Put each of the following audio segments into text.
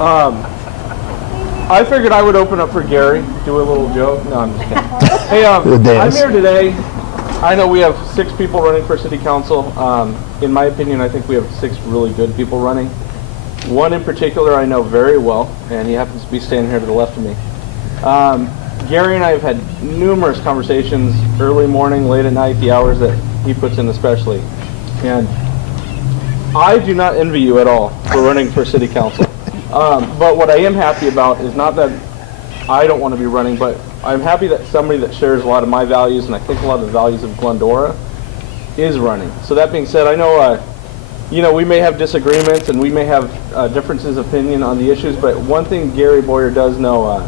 I figured I would open up for Gary, do a little joke. No, I'm just kidding. Hey, I'm here today. I know we have 6 people running for city council. In my opinion, I think we have 6 really good people running. One in particular I know very well, and he happens to be standing here to the left of me. Gary and I have had numerous conversations early morning, late at night, the hours that he puts in especially. And I do not envy you at all for running for city council. But what I am happy about is not that I don't want to be running, but I'm happy that somebody that shares a lot of my values, and I think a lot of the values of Glendora, is running. So that being said, I know we may have disagreements and we may have differences of opinion on the issues, but one thing Gary Boyer does know,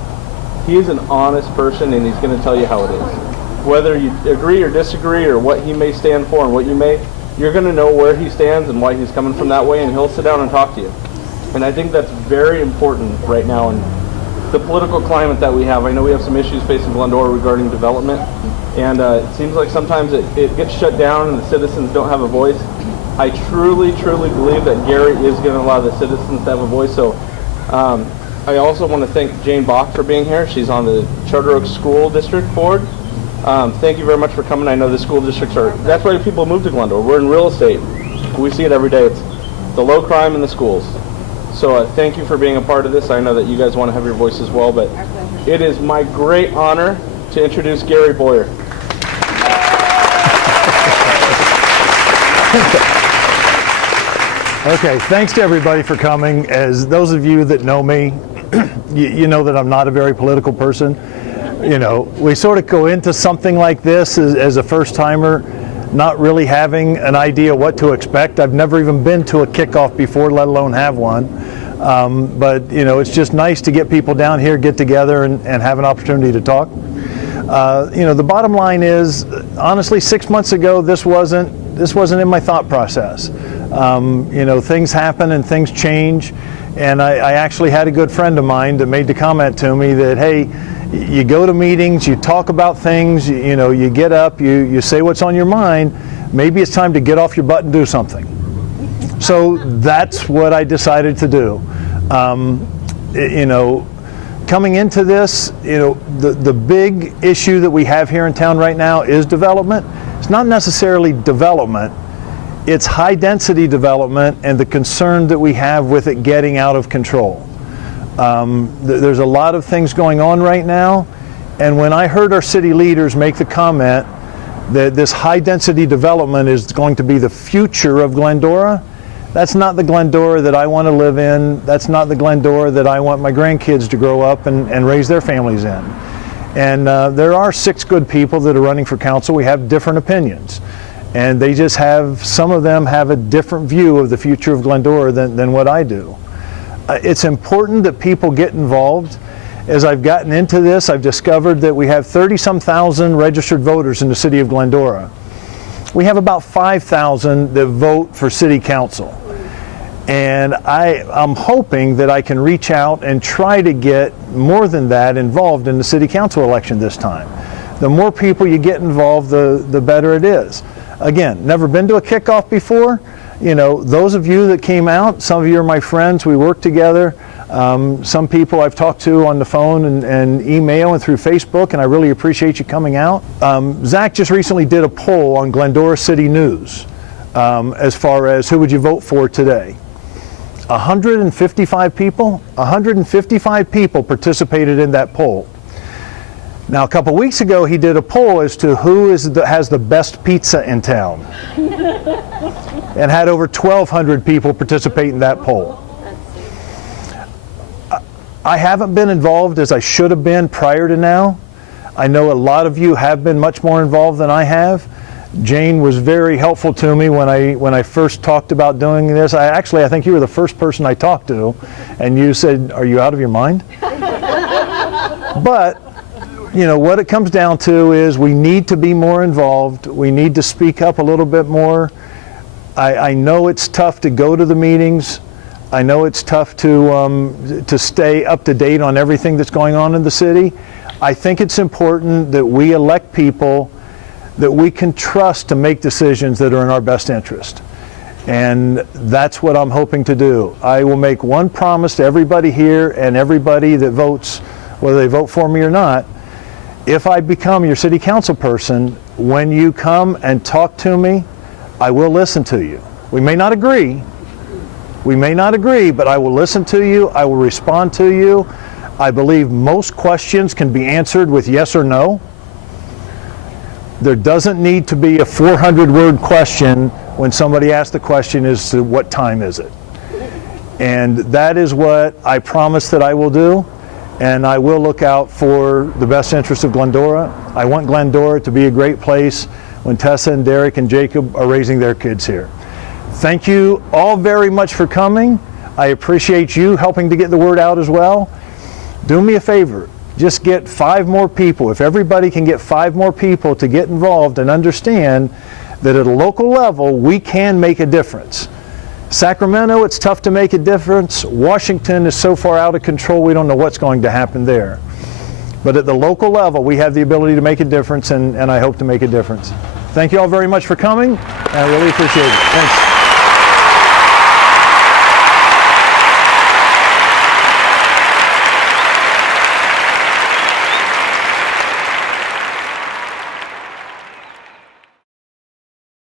he is an honest person, and he's going to tell you how it is. Whether you agree or disagree or what he may stand for and what you may, you're going to know where he stands and why he's coming from that way, and he'll sit down and talk to you. And I think that's very important right now in the political climate that we have. I know we have some issues facing Glendora regarding development, and it seems like sometimes it gets shut down and the citizens don't have a voice. I truly, truly believe that Gary is going to allow the citizens to have a voice. So I also want to thank Jane Bach for being here. She's on the Charter Oak School District Board. Thank you very much for coming. I know the school districts that's why people move to Glendora. We're in real estate. We see it every day. It's the low crime in the schools. So thank you for being a part of this. I know that you guys want to have your voice as well, but it is my great honor to introduce Gary Boyer. Okay, thanks to everybody for coming. As those of you that know me, you know that I'm not a very political person. You know, we sort of go into something like this as a first-timer, not really having an idea what to expect. I've never even been to a kickoff before, let alone have one. But, you know, it's just nice to get people down here, get together, and have an opportunity to talk. You know, the bottom line is, honestly, 6 months ago, this wasn't in my thought process. You know, things happen and things change. And I actually had a good friend of mine that made the comment to me that, hey, you go to meetings, you talk about things, you know, you get up, you say what's on your mind. Maybe it's time to get off your butt and do something. So that's what I decided to do. You know, coming into this, you know, the big issue that we have here in town right now is development. It's not necessarily development. It's high density development and the concern that we have with it getting out of control. There's a lot of things going on right now, and when I heard our city leaders make the comment that this high density development is going to be the future of Glendora, that's not the Glendora that I want to live in. That's not the Glendora that I want my grandkids to grow up and raise their families in. And there are 6 good people that are running for council. We have different opinions. And they just have, some of them have a different view of the future of Glendora than what I do. It's important that people get involved. As I've gotten into this, I've discovered that we have 30-some thousand registered voters in the city of Glendora. We have about 5,000 that vote for city council. And I'm hoping that I can reach out and try to get more than that involved in the city council election this time. The more people you get involved, the better it is. Again, never been to a kickoff before. You know, those of you that came out, some of you are my friends, we work together. Some people I've talked to on the phone and email and through Facebook, and I really appreciate you coming out. Zach just recently did a poll on Glendora City News as far as who would you vote for today. 155 people participated in that poll. Now, a couple weeks ago, he did a poll as to who has the best pizza in town, and had over 1,200 people participate in that poll. I haven't been involved as I should have been prior to now. I know a lot of you have been much more involved than I have. Jane was very helpful to me when I first talked about doing this. I think you were the first person I talked to, and you said, "Are you out of your mind?" But you know, what it comes down to is we need to be more involved. We need to speak up a little bit more. I know it's tough to go to the meetings. I know it's tough to stay up to date on everything that's going on in the city. I think it's important that we elect people that we can trust to make decisions that are in our best interest. And that's what I'm hoping to do. I will make one promise to everybody here and everybody that votes, whether they vote for me or not. If I become your city council person, when you come and talk to me, I will listen to you. We may not agree. We may not agree, but I will listen to you. I will respond to you. I believe most questions can be answered with yes or no. There doesn't need to be a 400-word question when somebody asks the question as to what time is it. And that is what I promise that I will do, and I will look out for the best interest of Glendora. I want Glendora to be a great place when Tessa and Derek and Jacob are raising their kids here. Thank you all very much for coming. I appreciate you helping to get the word out as well. Do me a favor. Just get 5 more people. If everybody can get 5 more people to get involved and understand that at a local level, we can make a difference. Sacramento, it's tough to make a difference. Washington is so far out of control, we don't know what's going to happen there. But at the local level, we have the ability to make a difference, and I hope to make a difference. Thank you all very much for coming, and I really appreciate it. Thanks.